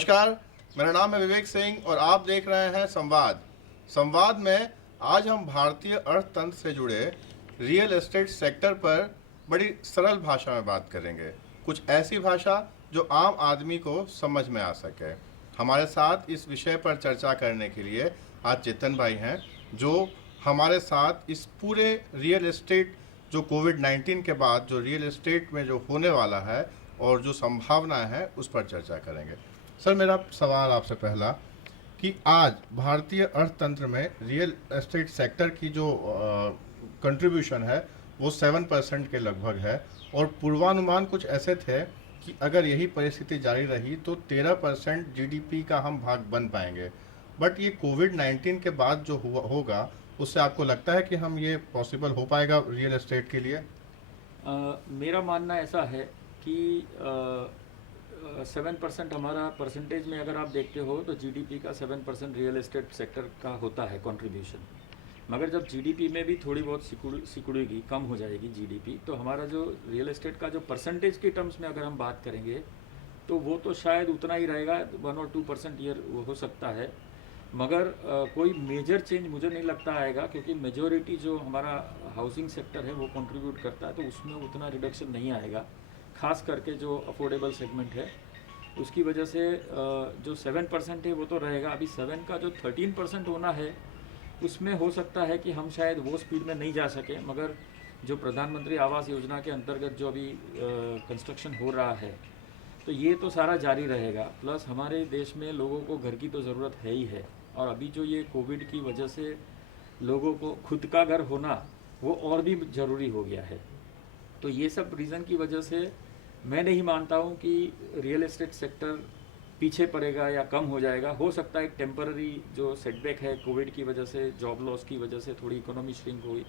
नमस्कार, मेरा नाम है विवेक सिंह और आप देख रहे हैं संवाद। संवाद में आज हम भारतीय अर्थतंत्र से जुड़े रियल एस्टेट सेक्टर पर बड़ी सरल भाषा में बात करेंगे। कुछ ऐसी भाषा जो आम आदमी को समझ में आ सके। हमारे साथ इस विषय पर चर्चा करने के लिए आज चेतन भाई हैं, जो हमारे साथ इस पूरे रियल एस्टेट जो कोविड-19 के बाद जो रियल एस्टेट में जो होने वाला है और जो संभावना है उस पर चर्चा करेंगे। सर, मेरा सवाल आपसे पहला कि आज भारतीय अर्थतंत्र में रियल एस्टेट सेक्टर की जो कंट्रीब्यूशन है वो 7% के लगभग है और पूर्वानुमान कुछ ऐसे थे कि अगर यही परिस्थिति जारी रही तो 13% जीडीपी का हम भाग बन पाएंगे। बट ये कोविड-19 के बाद जो होगा उससे आपको लगता है कि हम ये पॉसिबल हो पाएगा रियल एस्टेट के लिए? मेरा मानना ऐसा है कि 7% हमारा परसेंटेज में अगर आप देखते हो तो जीडीपी का 7% रियल एस्टेट सेक्टर का होता है कंट्रीब्यूशन। मगर जब जीडीपी में भी थोड़ी बहुत सिकुड़ेगी, कम हो जाएगी जीडीपी, तो हमारा जो रियल एस्टेट का जो परसेंटेज के टर्म्स में अगर हम बात करेंगे तो वो तो शायद उतना ही रहेगा, 1 और 2% ईयर हो सकता है। मगर कोई मेजर चेंज मुझे नहीं लगता आएगा, क्योंकि मेजॉरिटी जो हमारा हाउसिंग सेक्टर है वो कंट्रीब्यूट करता है, तो उसमें उतना रिडक्शन नहीं आएगा। खास करके जो अफोर्डेबल सेगमेंट है उसकी वजह से जो 7% है वो तो रहेगा। अभी 7 का जो 13% होना है उसमें हो सकता है कि हम शायद वो स्पीड में नहीं जा सके, मगर जो प्रधानमंत्री आवास योजना के अंतर्गत जो अभी कंस्ट्रक्शन हो रहा है तो ये तो सारा जारी रहेगा। प्लस हमारे देश में लोगों को घर की तो ज़रूरत है ही है, और अभी जो ये कोविड की वजह से लोगों को खुद का घर होना वो और भी ज़रूरी हो गया है। तो ये सब रीज़न की वजह से मैं नहीं मानता हूँ कि रियल एस्टेट सेक्टर पीछे पड़ेगा या कम हो जाएगा। हो सकता है एक टेम्पररी जो सेटबैक है कोविड की वजह से, जॉब लॉस की वजह से थोड़ी इकोनॉमी श्रिंक हुई,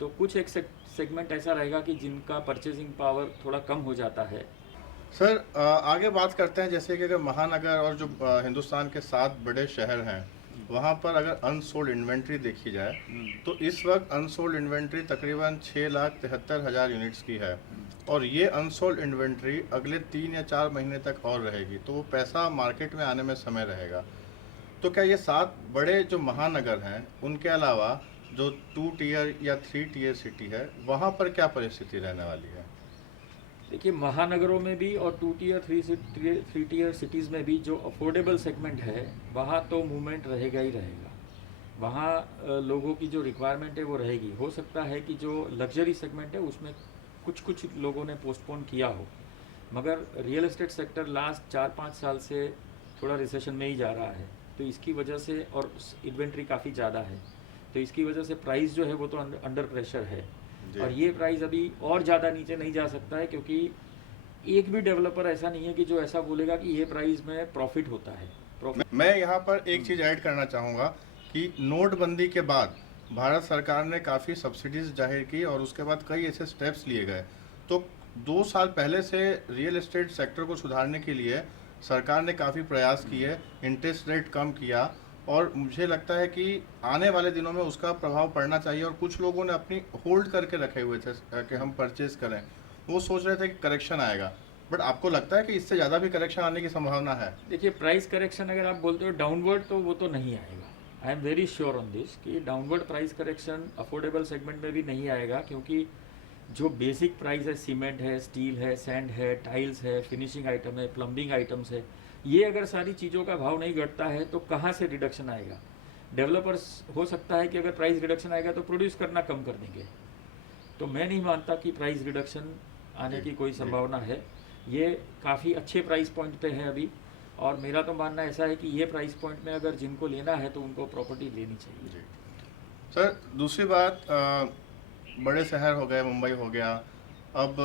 तो कुछ एक सेगमेंट ऐसा रहेगा कि जिनका परचेजिंग पावर थोड़ा कम हो जाता है। सर, आगे बात करते हैं। जैसे कि अगर महानगर और जो हिंदुस्तान के 7 बड़े शहर हैं वहाँ पर अगर अनसोल्ड इन्वेंट्री देखी जाए तो इस वक्त अनसोल्ड इन्वेंट्री तकरीबन 6,73,000 यूनिट्स की है और ये अनसोल्ड इन्वेंट्री अगले 3 या 4 महीने तक और रहेगी, तो वो पैसा मार्केट में आने में समय रहेगा। तो क्या ये 7 बड़े जो महानगर हैं उनके अलावा जो 2 टीयर या 3 टीयर सिटी है वहाँ पर क्या परिस्थिति रहने वाली है? देखिए, महानगरों में भी और 2 टीयर 3 टीयर सिटीज़ में भी जो अफोर्डेबल सेगमेंट है वहाँ तो मूवमेंट रहेगा ही रहेगा। वहाँ लोगों की जो रिक्वायरमेंट है वो रहेगी। हो सकता है कि जो लग्जरी सेगमेंट है उसमें कुछ लोगों ने पोस्टपोन किया हो, मगर रियल एस्टेट सेक्टर लास्ट 4-5 साल से थोड़ा रिसेशन में ही जा रहा है, तो इसकी वजह से, और इन्वेंट्री काफ़ी ज़्यादा है, तो इसकी वजह से प्राइस जो है वो तो अंडर प्रेशर है। और ये प्राइस अभी और ज़्यादा नीचे नहीं जा सकता है, क्योंकि एक भी डेवलपर ऐसा नहीं है कि जो ऐसा बोलेगा कि ये प्राइस में प्रॉफिट होता है। मैं यहाँ पर एक चीज़ ऐड करना चाहूँगा कि नोटबंदी के बाद भारत सरकार ने काफ़ी सब्सिडीज जाहिर की और उसके बाद कई ऐसे स्टेप्स लिए गए। तो 2 साल पहले से रियल एस्टेट सेक्टर को सुधारने के लिए सरकार ने काफ़ी प्रयास किए, इंटरेस्ट रेट कम किया और मुझे लगता है कि आने वाले दिनों में उसका प्रभाव पड़ना चाहिए। और कुछ लोगों ने अपनी होल्ड करके रखे हुए थे कि हम परचेज करें, वो सोच रहे थे कि करेक्शन आएगा। बट आपको लगता है कि इससे ज़्यादा भी करेक्शन आने की संभावना है? देखिए, प्राइस करेक्शन अगर आप बोलते हो डाउनवर्ड, तो वो तो नहीं आएगा। I am very sure on this कि downward price correction affordable segment में भी नहीं आएगा, क्योंकि जो बेसिक प्राइस है, सीमेंट है, स्टील है, सैंड है, टाइल्स है, फिनिशिंग आइटम है, प्लम्बिंग आइटम्स है, ये अगर सारी चीज़ों का भाव नहीं घटता है तो कहाँ से रिडक्शन आएगा? डेवलपर्स हो सकता है कि अगर प्राइस रिडक्शन आएगा तो प्रोड्यूस करना कम कर देंगे। तो मैं नहीं मानता कि प्राइस रिडक्शन आने की कोई संभावना है। ये काफ़ी अच्छे प्राइस पॉइंट पे है अभी, और मेरा तो मानना ऐसा है कि ये प्राइस पॉइंट में अगर जिनको लेना है तो उनको प्रॉपर्टी लेनी चाहिए। सर, दूसरी बात, बड़े शहर हो गए, मुंबई हो गया, अब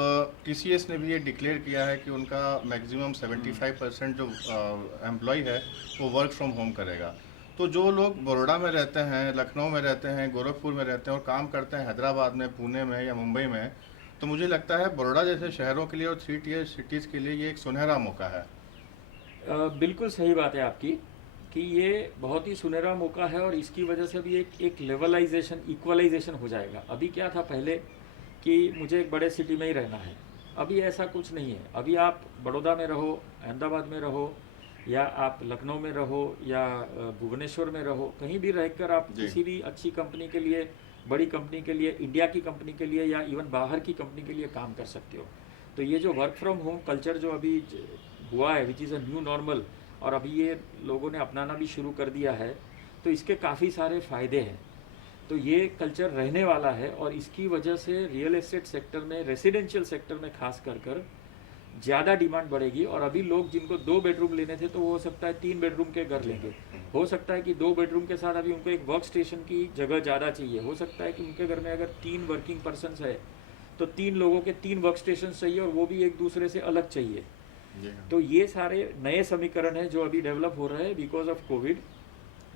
टीसीएस ने भी ये डिक्लेयर किया है कि उनका मैक्सिमम 75% जो एम्प्लॉय है वो वर्क फ्रॉम होम करेगा। तो जो लोग बड़ौदा में रहते हैं, लखनऊ में रहते हैं, गोरखपुर में रहते हैं और काम करते हैं हैदराबाद में, पुणे में या मुंबई में, तो मुझे लगता है बड़ौदा जैसे शहरों के लिए और 3 टीयर सिटीज़ के लिए ये एक सुनहरा मौका है। बिल्कुल सही बात है आपकी कि ये बहुत ही सुनहरा मौका है, और इसकी वजह से भी एक लेवलाइजेशन, इक्वलाइजेशन हो जाएगा। अभी क्या था पहले कि मुझे एक बड़े सिटी में ही रहना है, अभी ऐसा कुछ नहीं है। अभी आप बड़ौदा में रहो, अहमदाबाद में रहो, या आप लखनऊ में रहो या भुवनेश्वर में रहो, कहीं भी रहकर आप जी। किसी भी अच्छी कंपनी के लिए, बड़ी कंपनी के लिए, इंडिया की कंपनी के लिए या इवन बाहर की कंपनी के लिए काम कर सकते हो। तो ये जो वर्क फ्रॉम होम कल्चर जो अभी हुआ है, which is a new normal, और अभी ये लोगों ने अपनाना भी शुरू कर दिया है, तो इसके काफ़ी सारे फ़ायदे हैं। तो ये कल्चर रहने वाला है और इसकी वजह से रियल एस्टेट सेक्टर में, रेसिडेंशियल सेक्टर में खास कर ज़्यादा डिमांड बढ़ेगी। और अभी लोग जिनको 2 बेडरूम लेने थे तो वो हो सकता है 3 बेडरूम के घर लेंगे, हो सकता है कि 2 बेडरूम के साथ अभी उनको एक वर्क स्टेशन की जगह ज़्यादा चाहिए, हो सकता है कि उनके घर में अगर 3 वर्किंग पर्सनस है तो 3 लोगों के 3 वर्क स्टेशन चाहिए और वो भी एक दूसरे से अलग चाहिए। जी हाँ। तो ये सारे नए समीकरण हैं जो अभी डेवलप हो रहे हैं बिकॉज ऑफ कोविड,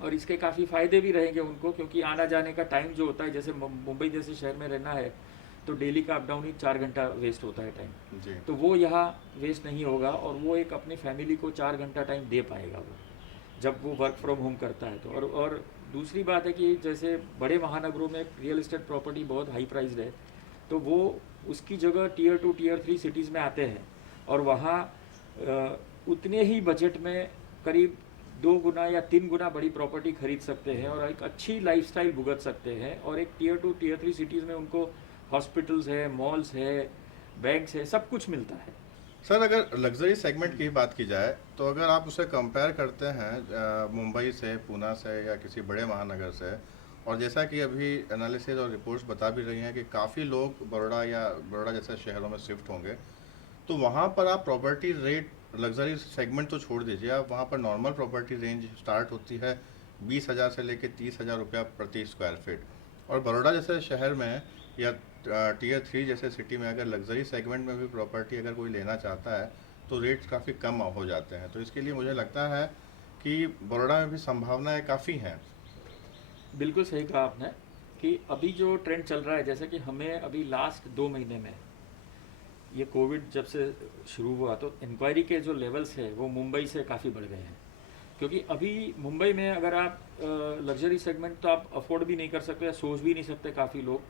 और इसके काफ़ी फ़ायदे भी रहेंगे उनको, क्योंकि आना जाने का टाइम जो होता है, जैसे मुंबई जैसे शहर में रहना है तो डेली का अप डाउन ही 4 घंटा वेस्ट होता है टाइम, जी। तो वो यहाँ वेस्ट नहीं होगा और वो एक अपनी फैमिली को 4 घंटा टाइम दे पाएगा वो, जब वो वर्क फ्रॉम होम करता है तो। और दूसरी बात है कि जैसे बड़े महानगरों में रियल एस्टेट प्रॉपर्टी बहुत हाई प्राइस्ड है, तो वो उसकी जगह टीयर 2 टीयर 3 सिटीज़ में आते हैं और वहाँ उतने ही बजट में करीब 2 गुना या 3 गुना बड़ी प्रॉपर्टी खरीद सकते हैं और एक अच्छी लाइफस्टाइल भुगत सकते हैं। और एक टीयर 2 टीयर 3 सिटीज़ में उनको हॉस्पिटल्स है, मॉल्स है, बैंक्स है, सब कुछ मिलता है। सर, अगर लग्जरी सेगमेंट की बात की जाए तो अगर आप उसे कंपेयर करते हैं मुंबई से, पूना से या किसी बड़े महानगर से, और जैसा कि अभी एनालिसिस और रिपोर्ट्स बता भी रही हैं कि काफ़ी लोग बड़ौदा या बड़ौदा जैसे शहरों में शिफ्ट होंगे, तो वहाँ पर आप प्रॉपर्टी रेट, लग्जरी सेगमेंट तो छोड़ दीजिए, आप वहाँ पर नॉर्मल प्रॉपर्टी रेंज स्टार्ट होती है 20,000 से लेकर 30,000 रुपया प्रति स्क्वायर फीट। और बड़ौदा जैसे शहर में या टीयर 3 जैसे सिटी में अगर लग्जरी सेगमेंट में भी प्रॉपर्टी अगर कोई लेना चाहता है तो रेट्स काफ़ी कम हो जाते हैं। तो इसके लिए मुझे लगता है कि बड़ौदा में भी संभावनाएं काफ़ी हैं। बिल्कुल सही कहा आपने कि अभी जो ट्रेंड चल रहा है, जैसे कि हमें अभी लास्ट 2 महीने में, ये कोविड जब से शुरू हुआ तो इंक्वायरी के जो लेवल्स है वो मुंबई से काफ़ी बढ़ गए हैं, क्योंकि अभी मुंबई में अगर आप लग्जरी सेगमेंट तो आप अफोर्ड भी नहीं कर सकते या सोच भी नहीं सकते काफ़ी लोग,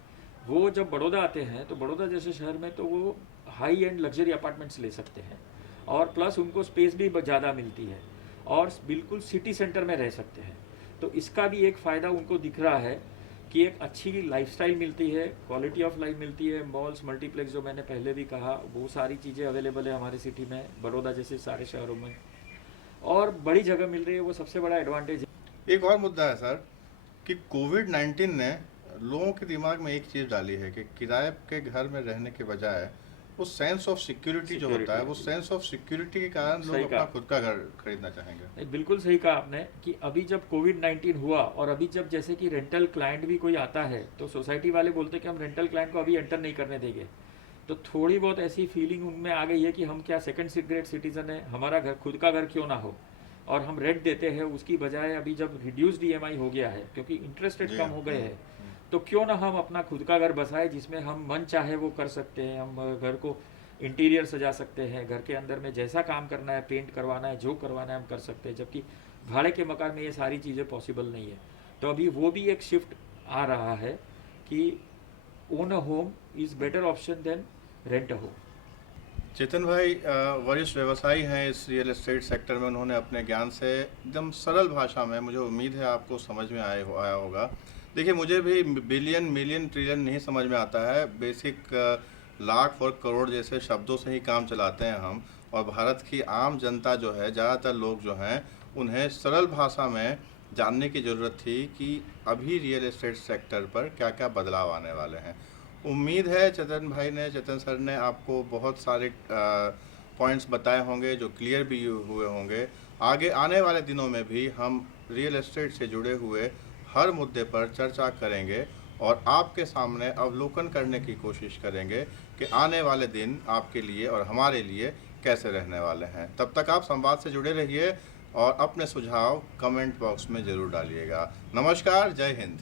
वो जब बड़ौदा आते हैं तो बड़ौदा जैसे शहर में तो वो हाई एंड लग्जरी अपार्टमेंट्स ले सकते हैं और प्लस उनको स्पेस भी ज़्यादा मिलती है और बिल्कुल सिटी सेंटर में रह सकते हैं। तो इसका भी एक फ़ायदा उनको दिख रहा है कि एक अच्छी लाइफस्टाइल मिलती है, क्वालिटी ऑफ लाइफ मिलती है, मॉल्स, मल्टीप्लेक्स जो मैंने पहले भी कहा, वो सारी चीज़ें अवेलेबल है हमारे सिटी में, बड़ौदा जैसे सारे शहरों में, और बड़ी जगह मिल रही है, वो सबसे बड़ा एडवांटेज है। एक और मुद्दा है सर कि कोविड-19 ने लोगों के दिमाग में एक चीज़ डाली है कि किराए के घर में रहने के बजाय वो सेंस ऑफ सिक्योरिटी जो होता है, वो सेंस ऑफ सिक्योरिटी के कारण लोग अपना खुद का घर खरीदना चाहेंगे। बिल्कुल सही कहा आपने कि अभी जब कोविड-19 हुआ और अभी जब जैसे कि रेंटल क्लाइंट भी कोई आता है तो सोसाइटी वाले बोलते हैं कि हम रेंटल क्लाइंट को अभी एंटर नहीं करने देंगे, तो थोड़ी बहुत ऐसी फीलिंग उनमें आ गई है कि हम क्या सेकंड ग्रेड सिटीजन है, हमारा घर, खुद का घर क्यों ना हो और हम रेंट देते हैं उसकी बजाय। अभी जब रिड्यूस्ड ईएमआई हो गया है क्योंकि इंटरेस्ट रेट कम हो गए हैं, तो क्यों ना हम अपना खुद का घर बसाए जिसमें हम मन चाहे वो कर सकते हैं, हम घर को इंटीरियर सजा सकते हैं, घर के अंदर में जैसा काम करना है, पेंट करवाना है, जो करवाना है हम कर सकते हैं, जबकि भाड़े के मकान में ये सारी चीज़ें पॉसिबल नहीं है। तो अभी वो भी एक शिफ्ट आ रहा है कि own a home is better option than rent a home. Chetan भाई वरिष्ठ व्यवसायी हैं इस रियल एस्टेट सेक्टर में, उन्होंने अपने ज्ञान से एकदम सरल भाषा में, मुझे उम्मीद है आपको समझ में आया होगा। देखिए, मुझे भी बिलियन, मिलियन, ट्रिलियन नहीं समझ में आता है, बेसिक लाख और करोड़ जैसे शब्दों से ही काम चलाते हैं हम, और भारत की आम जनता जो है, ज़्यादातर लोग जो हैं, उन्हें सरल भाषा में जानने की ज़रूरत थी कि अभी रियल एस्टेट सेक्टर पर क्या क्या बदलाव आने वाले हैं। उम्मीद है चेतन सर ने आपको बहुत सारे पॉइंट्स बताए होंगे जो क्लियर भी हुए होंगे। आगे आने वाले दिनों में भी हम रियल एस्टेट से जुड़े हुए हर मुद्दे पर चर्चा करेंगे और आपके सामने अवलोकन करने की कोशिश करेंगे कि आने वाले दिन आपके लिए और हमारे लिए कैसे रहने वाले हैं। तब तक आप संवाद से जुड़े रहिए और अपने सुझाव कमेंट बॉक्स में ज़रूर डालिएगा। नमस्कार, जय हिंद।